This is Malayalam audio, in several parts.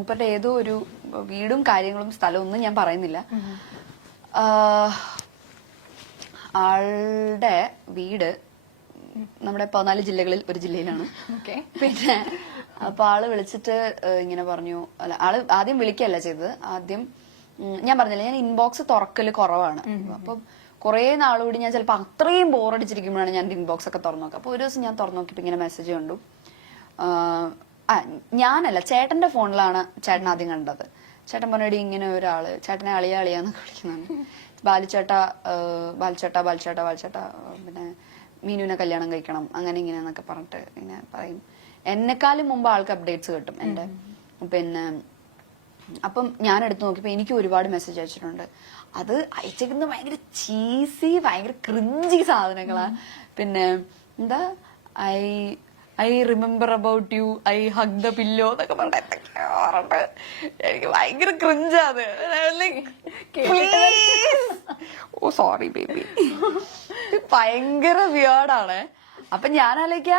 മൂപ്പരുടെ ഏതോ ഒരു വീടും കാര്യങ്ങളും സ്ഥലവും ഒന്നും ഞാൻ പറയുന്നില്ല. ആളുടെ വീട് നമ്മുടെ 14 ജില്ലകളിൽ ഒരു ജില്ലയിലാണ്. പിന്നെ അപ്പൊ ആള് വിളിച്ചിട്ട് ഇങ്ങനെ പറഞ്ഞു, അല്ല ആള് ആദ്യം വിളിക്കല്ല ചെയ്തത്, ആദ്യം ഞാൻ പറഞ്ഞില്ല ഞാൻ ഇൻബോക്സ് തുറക്കല് കുറവാണ്. അപ്പൊ കുറെ നാളുകൂടി ഞാൻ ചിലപ്പോ അത്രയും ബോറടിച്ചിരിക്കുമ്പോഴാണ് ഞാൻ ഇൻബോക്സ് ഒക്കെ തുറന്നു നോക്കുക. അപ്പൊ ഒരു ദിവസം ഞാൻ തുറന്നു നോക്കിയപ്പോ ഇങ്ങനെ മെസ്സേജ് കണ്ടു. ഞാനല്ല, ചേട്ടന്റെ ഫോണിലാണ് ചേട്ടൻ ആദ്യം കണ്ടത്. ചേട്ടൻ പറഞ്ഞടി ഇങ്ങനെ ഒരാള്, ചേട്ടനെ അളിയാന്ന് വിളിക്കുന്നുണ്ട്, ബാലിച്ചേട്ട പിന്നെ മീനുവിനെ കല്യാണം കഴിക്കണം അങ്ങനെ ഇങ്ങനെയെന്നൊക്കെ പറഞ്ഞിട്ട് ഇങ്ങനെ പറയും. എന്നെക്കാളും മുമ്പ് ആൾക്ക് അപ്ഡേറ്റ്സ് കിട്ടും എന്റെ. പിന്നെ അപ്പം ഞാൻ എടുത്തു നോക്കിയപ്പോ എനിക്ക് ഒരുപാട് മെസ്സേജ് അയച്ചിട്ടുണ്ട്. അത് അയച്ചേക്കുന്നത് ഭയങ്കര ചീസി, ഭയങ്കര ക്രിഞ്ചി സാധനങ്ങളാ. പിന്നെ എന്താ I remember about you, I hug the pillow എന്നൊക്കെ പറഞ്ഞിട്ട് എനിക്ക് ഭയങ്കര ക്രിഞ്ചാത്. ഓ സോറി ബേബി, ഭയങ്കര വിയേർഡാണ്. അപ്പൊ ഞാൻ ആലോചിക്ക,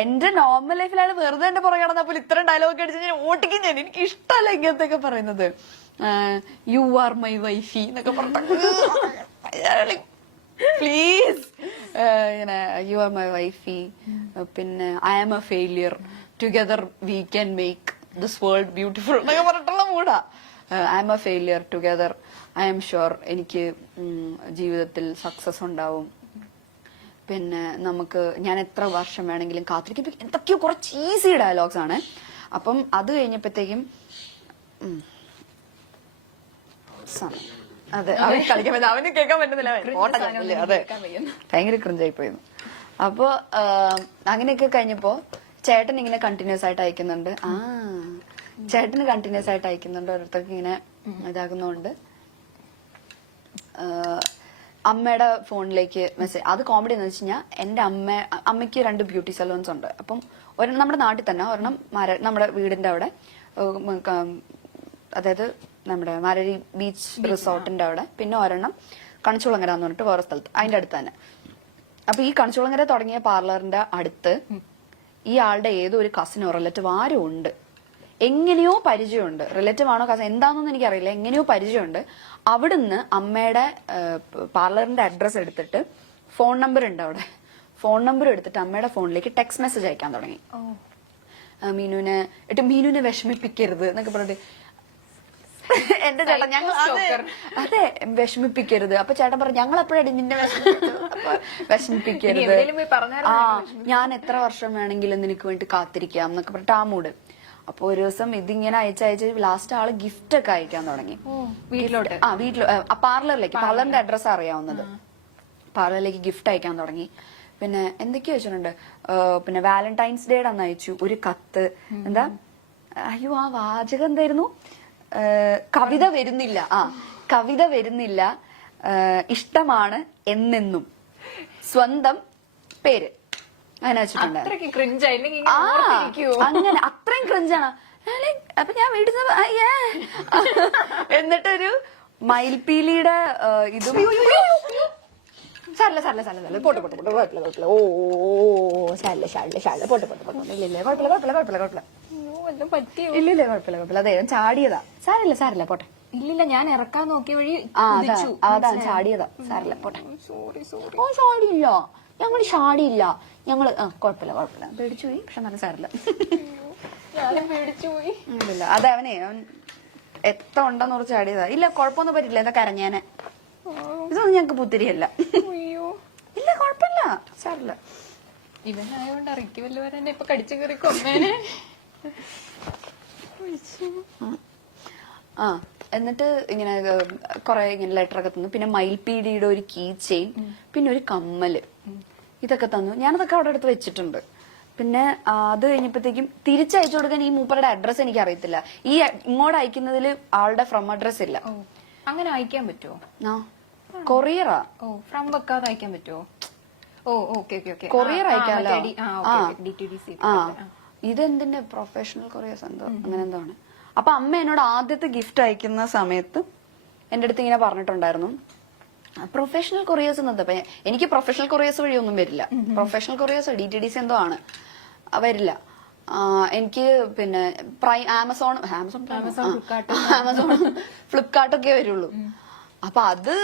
എന്റെ നോർമൽ ലൈഫിലാണ് വെറുതെ എന്റെ പുറകെ നടന്നപ്പോൾ ഇത്രയും ഡയലോഗ് അടിച്ച് ഞാൻ ഓട്ടിക്കും. ഞാൻ എനിക്ക് ഇഷ്ടമല്ല ഇങ്ങനത്തെ ഒക്കെ പറയുന്നത്. യു ആർ മൈ വൈഫി എന്നൊക്കെ പറഞ്ഞ പ്ലീസ്, ഇങ്ങനെ യു ആർ മൈ വൈഫി, പിന്നെ I am a failure, together we can make this world beautiful എന്നൊക്കെ പറഞ്ഞിട്ടുള്ള മൂടാ. I am a failure, together I am sure എനിക്ക് ജീവിതത്തിൽ സക്സസ് ഉണ്ടാവും, പിന്നെ നമുക്ക് ഞാൻ എത്ര വർഷം വേണമെങ്കിലും കാത്തിരിക്കും. എന്തൊക്കെയോ കുറച്ച് ഈസി ഡയലോഗ്സ് ആണ്. അപ്പം അത് കഴിഞ്ഞപ്പോഴത്തേക്കും അതെ അവന് കളിക്കാൻ പറ്റും, അവന് കേൾക്കാൻ പറ്റുന്നില്ല, അതെ ഭയങ്കര ക്രിഞ്ചായി പോയിരുന്നു. അപ്പൊ അങ്ങനെയൊക്കെ കഴിഞ്ഞപ്പോ ചേട്ടൻ ഇങ്ങനെ കണ്ടിന്യൂസ് ആയിട്ട് അയക്കുന്നുണ്ട്. ചേട്ടന് കണ്ടിന്യൂസ് ആയിട്ട് അയക്കുന്നുണ്ട്, ഓരോരുത്തർക്ക് ഇങ്ങനെ ഇതാകുന്നോണ്ട് അമ്മയുടെ ഫോണിലേക്ക് മെസ്സേജ്. അത് കോമഡി എന്ന് വെച്ച് കഴിഞ്ഞാൽ എന്റെ അമ്മയ്ക്ക് 2 ബ്യൂട്ടി സലൂൺസ് ഉണ്ട്. അപ്പം ഒരെണ്ണം നമ്മുടെ നാട്ടിൽ തന്നെ, ഒരെണ്ണം നമ്മുടെ വീടിന്റെ അവിടെ, അതായത് നമ്മുടെ മാരരി ബീച്ച് റിസോർട്ടിന്റെ അവിടെ, പിന്നെ ഒരെണ്ണം കണിച്ചുളങ്ങര എന്ന് പറഞ്ഞിട്ട് വേറെ സ്ഥലത്ത്, അതിന്റെ അടുത്ത് തന്നെ. അപ്പൊ ഈ കണിച്ചുളങ്ങര തുടങ്ങിയ പാർലറിന്റെ അടുത്ത് ഈ ആളുടെ ഏതോ ഒരു കസിനോ റിലേറ്റീവ് ആരും ഉണ്ട്. എങ്ങനെയോ പരിചയമുണ്ട്, റിലേറ്റീവ് ആണോ കസിൻ എന്താണെന്നൊന്നും എനിക്കറിയില്ല, എങ്ങനെയോ പരിചയമുണ്ട്. അവിടുന്ന് അമ്മയുടെ പാർലറിന്റെ അഡ്രസ് എടുത്തിട്ട് ഫോൺ നമ്പർ ഉണ്ട് അവിടെ, ഫോൺ നമ്പർ എടുത്തിട്ട് അമ്മയുടെ ഫോണിലേക്ക് ടെക്സ്റ്റ് മെസ്സേജ് അയക്കാൻ തുടങ്ങി. മീനുവിനെ വിഷമിപ്പിക്കരുത് എന്നൊക്കെ പറഞ്ഞിട്ട് എന്റെ ചേട്ടൻ ഞങ്ങൾ അതെ വിഷമിപ്പിക്കരുത്. അപ്പൊ ചേട്ടൻ പറഞ്ഞു ഞങ്ങൾ എപ്പോഴാണ് നിന്നെ വിഷമിപ്പിക്കരുത്, ഞാൻ എത്ര വർഷം വേണമെങ്കിലും നിനക്ക് വേണ്ടി കാത്തിരിക്കാം എന്നൊക്കെ പറഞ്ഞിട്ട് ആ മൂഡ്. അപ്പൊ ഒരു ദിവസം ഇതിങ്ങനെ അയച്ചയച്ച് ലാസ്റ്റ് ആള് ഗിഫ്റ്റ് ഒക്കെ അയക്കാൻ തുടങ്ങി വീട്ടിലോട്ട്. പാർലറിന്റെ അഡ്രസ് അറിയാവുന്നത്, പാർലറിലേക്ക് ഗിഫ്റ്റ് അയക്കാൻ തുടങ്ങി. പിന്നെ എന്തൊക്കെയോ വെച്ചിട്ടുണ്ട്. പിന്നെ വാലന്റൈൻസ് ഡേയുടെ അന്ന് അയച്ചു ഒരു കത്ത്. എന്താ അയ്യോ ആ വാചകം എന്തായിരുന്നു? കവിത വരുന്നില്ല, കവിത വരുന്നില്ല, ഇഷ്ടമാണ് എന്നെന്നും, സ്വന്തം പേര്, അങ്ങനെ വെച്ചിട്ടുണ്ട്. അങ്ങനെ അത്രയും ക്രിഞ്ചാണ്. അപ്പൊ ഞാൻ വീട്ടിൽ എന്നിട്ടൊരു മയിൽപീലിയുടെ ഇതും അതെ ചാടിയതാ, സാരല്ല പോട്ടെ. ഇല്ലില്ല ഞാൻ ഇറക്കാൻ നോക്കിയ വഴി അതാ ചാടിയതാ, സാരല്ല പോട്ടെ. ഓ ചാടിയില്ല, ഞങ്ങൾ ചാടിയില്ല, ഞങ്ങള് കുഴപ്പമില്ല പേടിച്ചു പോയി, പക്ഷെ നല്ല സാരല്ല. ഇല്ല അതെ അവൻ എത്ര ഉണ്ടെന്ന് കുറച്ച് ചാടിയതാ. ഇല്ല കുഴപ്പമൊന്നും പറ്റില്ല, എന്താ കരഞ്ഞാനെ, ഇതൊന്നും ഞങ്ങക്ക് പുത്തിരിയല്ല. ഇല്ല കുഴപ്പമില്ല സാരല്ല. ഇവനായോണ്ട് ഇറക്കി വല്ലവരെ ഇപ്പൊ കടിച്ചു കയറി കൊന്നേനെ. എന്നിട്ട് ഇങ്ങനെ കൊറേ ഇങ്ങനെ ലെറ്റർ ഒക്കെ തന്നു. പിന്നെ മയിൽപീടിയുടെ ഒരു കീ ചെയിൻ, പിന്നെ ഒരു കമ്മല്, ഇതൊക്കെ തന്നു. ഞാനതൊക്കെ അവിടെ അടുത്ത് വെച്ചിട്ടുണ്ട്. പിന്നെ അത് കഴിഞ്ഞപ്പോഴത്തേക്കും തിരിച്ചയച്ചു കൊടുക്കാൻ ഈ മൂപ്പറുടെ അഡ്രസ് എനിക്ക് അറിയത്തില്ല. ഈ ഇങ്ങോട്ട് അയക്കുന്നതിൽ ആളുടെ ഫ്രം അഡ്രസ് ഇല്ല. അങ്ങനെ അയക്കാൻ പറ്റുമോ? കൊറിയറാ. ഫ്രം വെക്കാതെ അയക്കാൻ പറ്റുമോ? കൊറിയർ അയക്കാമല്ലോ. ഇതെന്തിന്റെ പ്രൊഫഷണൽ കൊറിയേഴ്സ് എന്തോ അങ്ങനെ എന്തോ ആണ്. അപ്പൊ അമ്മ എന്നോട് ആദ്യത്തെ ഗിഫ്റ്റ് അയക്കുന്ന സമയത്ത് എന്റെ അടുത്ത് ഇങ്ങനെ പറഞ്ഞിട്ടുണ്ടായിരുന്നു, പ്രൊഫഷണൽ കൊറിയേഴ്സ് എന്നപ്പോ എനിക്ക് പ്രൊഫഷണൽ കൊറിയേഴ്സ് വഴിയൊന്നും വരില്ല. പ്രൊഫഷണൽ കൊറിയേഴ്സ് DTDC എന്തോ ആണ്, വരില്ല. എനിക്ക് പിന്നെ ആമസോൺ ഫ്ലിപ്കാർട്ടൊക്കെ വരുള്ളൂ. അപ്പൊ അത്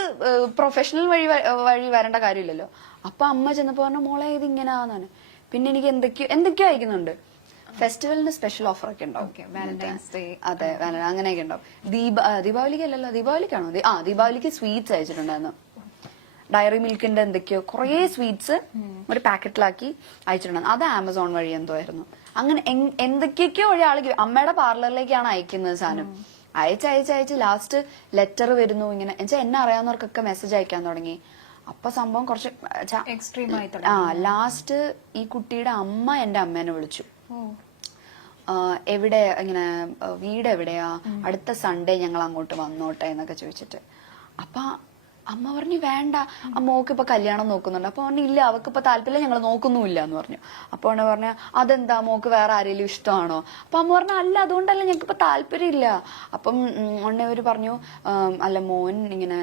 പ്രൊഫഷണൽ വഴി വരേണ്ട കാര്യമില്ലല്ലോ. അപ്പൊ അമ്മ ചെന്നപ്പോ പറഞ്ഞു മോളെ ഇത് ഇങ്ങനെയാന്നാണ്. പിന്നെ എനിക്ക് എന്തൊക്കെയോ അയക്കുന്നുണ്ട്. ഫെസ്റ്റിവലിന് സ്പെഷ്യൽ ഓഫർ ഒക്കെ ഉണ്ടാവും. അതെ അങ്ങനെയൊക്കെ ഉണ്ടാവും. ദീപാവലിക്ക് അല്ലല്ലോ, ദീപാവലിക്കാണോ? ദീപാവലിക്ക് സ്വീറ്റ്സ് അയച്ചിട്ടുണ്ടായിരുന്നു. ഡയറി മിൽക്കിന്റെ എന്തൊക്കെയോ കുറേ സ്വീറ്റ്സ് ഒരു പാക്കറ്റിലാക്കി അയച്ചിട്ടുണ്ടായിരുന്നു. അത് ആമസോൺ വഴി എന്തോ ആയിരുന്നു. അങ്ങനെ എന്തൊക്കെയൊക്കെയോ വഴി ആൾക്ക് അമ്മയുടെ പാർലറിലേക്കാണ് അയക്കുന്നത് സാധനം. അയച്ച് ലാസ്റ്റ് ലെറ്റർ വരുന്നു ഇങ്ങനെ. എന്നുവെച്ചാൽ എന്നെ അറിയാവുന്നവർക്കൊക്കെ മെസ്സേജ് അയക്കാൻ തുടങ്ങി. അപ്പൊ സംഭവം കുറച്ച് എക്സ്ട്രീം ആയി. ലാസ്റ്റ് ഈ കുട്ടിയുടെ അമ്മ എന്റെ അമ്മേനെ വിളിച്ചു. എവിടെ ഇങ്ങനെ വീട് എവിടെയാ, അടുത്ത സൺഡേ ഞങ്ങൾ അങ്ങോട്ട് വന്നോട്ടെ എന്നൊക്കെ ചോദിച്ചിട്ട്. അപ്പൊ അമ്മ പറഞ്ഞു വേണ്ട, മോക്ക് ഇപ്പൊ കല്യാണം നോക്കുന്നുണ്ട്. അപ്പൊ പറഞ്ഞു ഇല്ല, അവക്ക് ഇപ്പൊ താല്പര്യം, ഞങ്ങൾ നോക്കുന്നുമില്ല എന്ന് പറഞ്ഞു. അപ്പൊ അവനെ പറഞ്ഞു അതെന്താ, മോക്ക് വേറെ ആരെങ്കിലും ഇഷ്ടമാണോ? അപ്പൊ അമ്മ പറഞ്ഞു അല്ല, അതുകൊണ്ടല്ല, ഞങ്ങൾക്ക് ഇപ്പൊ താല്പര്യം ഇല്ല. അപ്പം അവര് പറഞ്ഞു അല്ല, മോൻ ഇങ്ങനെ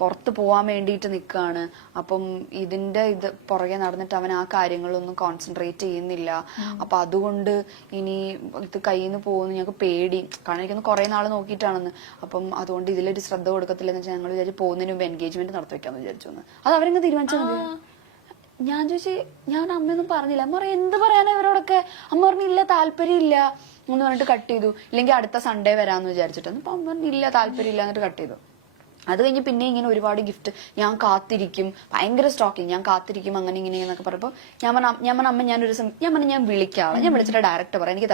പുറത്ത് പോവാൻ വേണ്ടിയിട്ട് നിൽക്കുകയാണ്. അപ്പം ഇത് പുറകെ നടന്നിട്ട് അവൻ ആ കാര്യങ്ങളൊന്നും കോൺസെൻട്രേറ്റ് ചെയ്യുന്നില്ല. അപ്പൊ അതുകൊണ്ട് ഇനി ഇത് കയ്യിൽ നിന്ന് പോകുന്നു ഞങ്ങൾക്ക് പേടി. കാരണം എനിക്കൊന്ന് കുറെ നാൾ നോക്കിയിട്ടാണെന്ന്. അപ്പം അതുകൊണ്ട് ഇതിലൊരു ശ്രദ്ധ കൊടുക്കത്തില്ലെന്ന് വെച്ചാൽ ഞങ്ങൾ വിചാരിച്ചു പോകുന്നതിന് മുമ്പ് എൻഗേജ്മെന്റ് നടത്തി വെക്കാന്ന് വിചാരിച്ചു. അത് അവരെങ്ങനെ തീരുമാനിച്ചാൽ മതി. ഞാൻ ചോദിച്ചു, ഞാൻ അമ്മയൊന്നും പറഞ്ഞില്ല. അമ്മ പറയും എന്ത് പറയാനാ ഇവരോടൊക്കെ? അമ്മ പറഞ്ഞു ഇല്ല, താല്പര്യം ഇല്ല എന്ന് പറഞ്ഞിട്ട് കട്ട് ചെയ്തു. ഇല്ലെങ്കിൽ അടുത്ത സൺഡേ വരാമെന്ന് വിചാരിച്ചിട്ട്. അപ്പൊ അമ്മ പറഞ്ഞു ഇല്ല, താല്പര്യം ഇല്ല എന്നിട്ട് കട്ട് ചെയ്തു. അത് കഴിഞ്ഞ് പിന്നെ ഇങ്ങനെ ഒരുപാട് ഗിഫ്റ്റ്, ഞാൻ കാത്തിരിക്കും, ഭയങ്കര സ്റ്റോക്കിങ്, ഞാൻ കാത്തിരിക്കും, അങ്ങനെ ഇങ്ങനെ എന്നൊക്കെ പറഞ്ഞപ്പോൾ ഞാൻ പറഞ്ഞു അമ്മ ഞാൻ വിളിക്കാം. ഞാൻ വിളിച്ചിട്ട് ഡയറക്റ്റ് പറയാം എനിക്ക്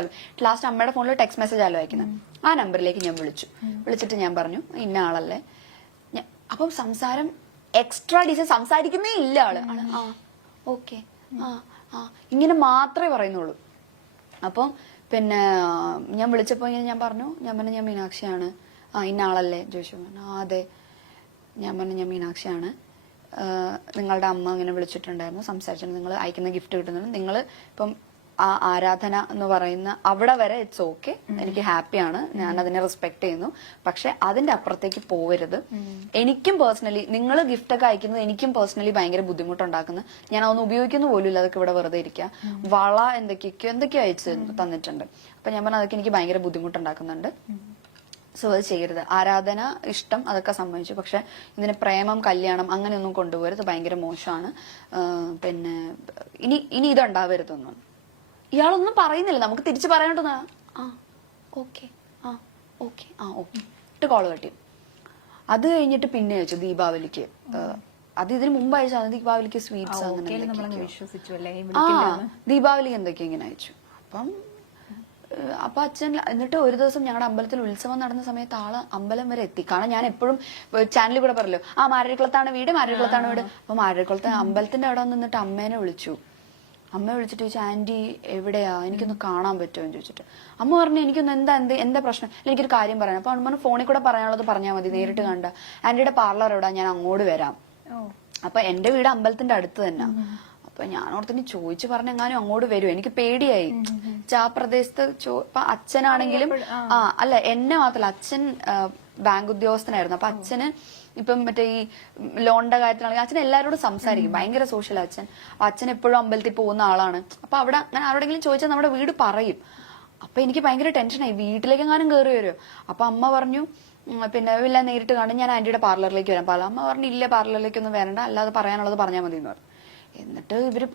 ലാസ്റ്റ് അമ്മയുടെ ഫോണിൽ ടെക്സ്റ്റ് മെസ്സേജ് ആലോ അയക്കുന്നത്. ആ നമ്പറിലേക്ക് ഞാൻ വിളിച്ചിട്ട് ഞാൻ പറഞ്ഞു ഇന്ന ആളല്ലേ. അപ്പം സംസാരം എക്സ്ട്രാ ഡീസൻ, സംസാരിക്കുന്നേ ഇല്ല ആള്. ആ ഓക്കെ ഇങ്ങനെ മാത്രമേ പറയുന്നുള്ളൂ. അപ്പം പിന്നെ ഞാൻ വിളിച്ചപ്പോൾ ഞാൻ പറഞ്ഞു ഞാൻ മീനാക്ഷിയാണ്. ഇന്ന ആളല്ലേ ചോദിച്ചു. അതെ. ഞാൻ പറഞ്ഞു ഞാൻ മീനാക്ഷിയാണ്, നിങ്ങളുടെ അമ്മ ഇങ്ങനെ വിളിച്ചിട്ടുണ്ടായിരുന്നു, സംസാരിച്ചിട്ടുണ്ട്, നിങ്ങൾ അയക്കുന്ന ഗിഫ്റ്റ് കിട്ടുന്നുണ്ട്. നിങ്ങൾ ഇപ്പം ആ ആരാധന എന്ന് പറയുന്ന അവിടെ വരെ ഇറ്റ്സ് ഓക്കെ, എനിക്ക് ഹാപ്പിയാണ്, ഞാൻ അതിനെ റെസ്പെക്ട് ചെയ്യുന്നു. പക്ഷെ അതിന്റെ അപ്പുറത്തേക്ക് പോവരുത്. എനിക്കും പേഴ്സണലി നിങ്ങൾ ഗിഫ്റ്റ് ഒക്കെ അയക്കുന്നത് എനിക്കും പേഴ്സണലി ഭയങ്കര ബുദ്ധിമുട്ടുണ്ടാക്കുന്നത്. ഞാൻ അതൊന്നും ഉപയോഗിക്കുന്ന പോലും ഇല്ല, അതൊക്കെ ഇവിടെ വെറുതെ ഇരിക്കുക. വള എന്തൊക്കെയോ അയച്ചു തന്നിട്ടുണ്ട്. അപ്പൊ ഞാൻ പറഞ്ഞു അതൊക്കെ എനിക്ക് ഭയങ്കര ബുദ്ധിമുട്ടുണ്ടാക്കുന്നുണ്ട്. സോ അത് ചെയ്യരുത്. ആരാധന, ഇഷ്ടം അതൊക്കെ സമ്മതിച്ചു. പക്ഷെ ഇതിന് പ്രേമം, കല്യാണം അങ്ങനെയൊന്നും കൊണ്ടുപോകരുത്, ഭയങ്കര മോശമാണ്. പിന്നെ ഇനി ഇതുണ്ടാവരുതൊന്നും. ഇയാളൊന്നും പറയുന്നില്ല, നമുക്ക് തിരിച്ചു പറയാനോട്ടൊന്നാ ഓക്കെ ഇട്ട് കോള് കട്ടി. അത് കഴിഞ്ഞിട്ട് പിന്നെ അയച്ചു ദീപാവലിക്ക്. അത് ഇതിന് മുമ്പ് അയച്ചാൽ ദീപാവലിക്ക് സ്വീറ്റ്സ് അങ്ങനെ ദീപാവലിക്ക് എന്തൊക്കെയോ ഇങ്ങനെ അയച്ചു. അപ്പൊ അച്ഛൻ എന്നിട്ട് ഒരു ദിവസം ഞങ്ങളുടെ അമ്പലത്തിൽ ഉത്സവം നടന്ന സമയത്ത് ആള് അമ്പലം വരെ എത്തി. കാരണം ഞാൻ എപ്പോഴും ചാനലിൽ കൂടെ പറയല്ലോ മാരടിക്കുളത്താണ് വീട്. അപ്പൊ മാരടിക്കുളത്ത് അമ്പലത്തിന്റെ അവിടെ നിന്നിട്ട് അമ്മേനെ വിളിച്ചു. അമ്മ വിളിച്ചിട്ട് ചോദിച്ചു ആന്റി എവിടെയാ, എനിക്കൊന്ന് കാണാൻ പറ്റുമോ എന്ന് ചോദിച്ചിട്ട്. അമ്മ പറഞ്ഞു എനിക്കൊന്ന് എന്താ പ്രശ്നം, എനിക്കൊരു കാര്യം പറയാം. അപ്പൊ അമ്മ ഫോണിൽ കൂടെ പറയാനുള്ളത് പറഞ്ഞാൽ മതി, നേരിട്ട് കണ്ട. ആന്റിയുടെ പാർലർ എവിടാ, ഞാൻ അങ്ങോട്ട് വരാം. അപ്പൊ എന്റെ വീട് അമ്പലത്തിന്റെ അടുത്ത് തന്നെ. അപ്പൊ ഞാൻ ഓർത്തിന് ചോദിച്ചു പറഞ്ഞെങ്ങാനും അങ്ങോട്ട് വരും. എനിക്ക് പേടിയായി. ആ പ്രദേശത്ത് ഇപ്പൊ അച്ഛനാണെങ്കിലും അല്ല എന്നെ മാത്രല്ല, അച്ഛൻ ബാങ്ക് ഉദ്യോഗസ്ഥനായിരുന്നു. അപ്പൊ അച്ഛന് ഇപ്പം മറ്റേ ഈ ലോണിന്റെ കാര്യത്തിലാണെങ്കിൽ അച്ഛൻ എല്ലാവരോടും സംസാരിക്കും, ഭയങ്കര സോഷ്യൽ അച്ഛൻ. അച്ഛൻ എപ്പോഴും അമ്പലത്തിൽ പോകുന്ന ആളാണ്. അപ്പൊ അവിടെ അങ്ങനെ ആരോടെങ്കിലും ചോദിച്ചാൽ നമ്മുടെ വീട് പറയും. അപ്പൊ എനിക്ക് ഭയങ്കര ടെൻഷനായി, വീട്ടിലേക്ക് എങ്ങാനും കയറി വരുമോ. അപ്പൊ അമ്മ പറഞ്ഞു പിന്നെ ഇല്ല, നേരിട്ട് കാണും, ഞാൻ ആന്റിയുടെ പാർലറിലേക്ക് വരാം. അമ്മ പറഞ്ഞു ഇല്ല, പാർലറിലേക്കൊന്നും വരണ്ട, അല്ലാതെ പറയാനുള്ളത് പറഞ്ഞാൽ മതി എന്ന് പറഞ്ഞു. എന്നിട്ട് ഇവര്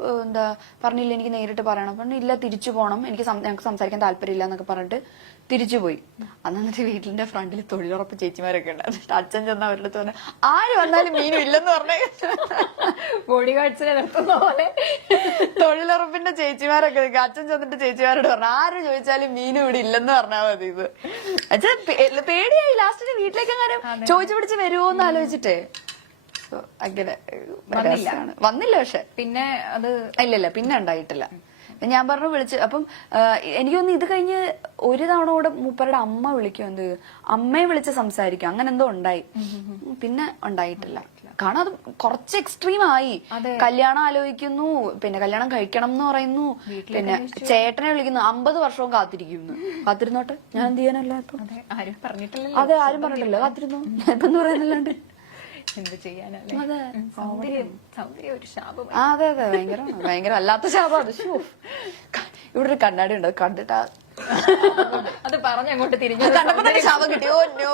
പറഞ്ഞില്ല എനിക്ക് നേരിട്ട് പറയണം. പറഞ്ഞു ഇല്ല, തിരിച്ചു പോകണം, ഞങ്ങൾക്ക് സംസാരിക്കാൻ താല്പര്യമില്ല എന്നൊക്കെ പറഞ്ഞിട്ട് തിരിച്ചു പോയി. എന്നിട്ട് വീട്ടിന്റെ ഫ്രണ്ടിൽ തൊഴിലുറപ്പ് ചേച്ചിമാരൊക്കെ ഉണ്ട്. എന്നിട്ട് അച്ഛൻ ചെന്ന് അവരുടെ അടുത്ത് പറഞ്ഞു ആര് വന്നാലും മീനും ഇല്ലെന്ന് പറഞ്ഞ ബോഡി ഗാർഡ്സിനെ നിർത്തുന്ന പോലെ തൊഴിലുറപ്പിന്റെ ചേച്ചിമാരൊക്കെ അച്ഛൻ ചെന്നിട്ട് ചേച്ചിമാരോട് പറഞ്ഞു ആര് ചോദിച്ചാലും മീനും ഇവിടെ ഇല്ലെന്ന് പറഞ്ഞാൽ മതി. ഇത് അച്ഛൻ പേടിയായി. ലാസ്റ്റിന് വീട്ടിലേക്ക് അങ്ങനെ ചോദിച്ചു പിടിച്ച് വരുമോ എന്ന് ആലോചിച്ചിട്ടേ അങ്ങനെ വന്നില്ല. പക്ഷെ പിന്നെ അത് ഇല്ല പിന്നെ ഉണ്ടായിട്ടില്ല. ഞാൻ പറഞ്ഞു വിളിച്ച്. അപ്പം എനിക്കൊന്ന് ഇത് കഴിഞ്ഞ് ഒരു തവണ കൂടെ മൂപ്പരുടെ അമ്മ വിളിക്കും, അമ്മയെ വിളിച്ച് സംസാരിക്കും, അങ്ങനെ എന്തോ ഉണ്ടായി. പിന്നെ ഉണ്ടായിട്ടില്ല. കാരണം അത് കുറച്ച് എക്സ്ട്രീം ആയി. കല്യാണം ആലോചിക്കുന്നു, പിന്നെ കല്യാണം കഴിക്കണം എന്ന് പറയുന്നു, പിന്നെ ചേട്ടനെ വിളിക്കുന്നു, 50 വർഷവും കാത്തിരുന്നോട്ടെ, ഞാൻ എന്ത് ചെയ്യാനല്ല. ആരും പറഞ്ഞിട്ടില്ല. അതെ, ആരും പറഞ്ഞിട്ടില്ല, കാത്തിരുന്നു. ഞാനിപ്പെന്ന് പറയാനല്ലാണ്ട് എന്ത് ചെയ്യാനല്ലേ. അതെ ഭയങ്കര വല്ലാത്ത ശാപം അത്. ഇവിടെ ഒരു കണ്ണാടി ഉണ്ട്, അത് കണ്ടിട്ടാ അത് പറഞ്ഞ് അങ്ങോട്ട് തിരിഞ്ഞു കണ്ടപ്പോ തന്നെ ശവം കിട്ടി. Oh no.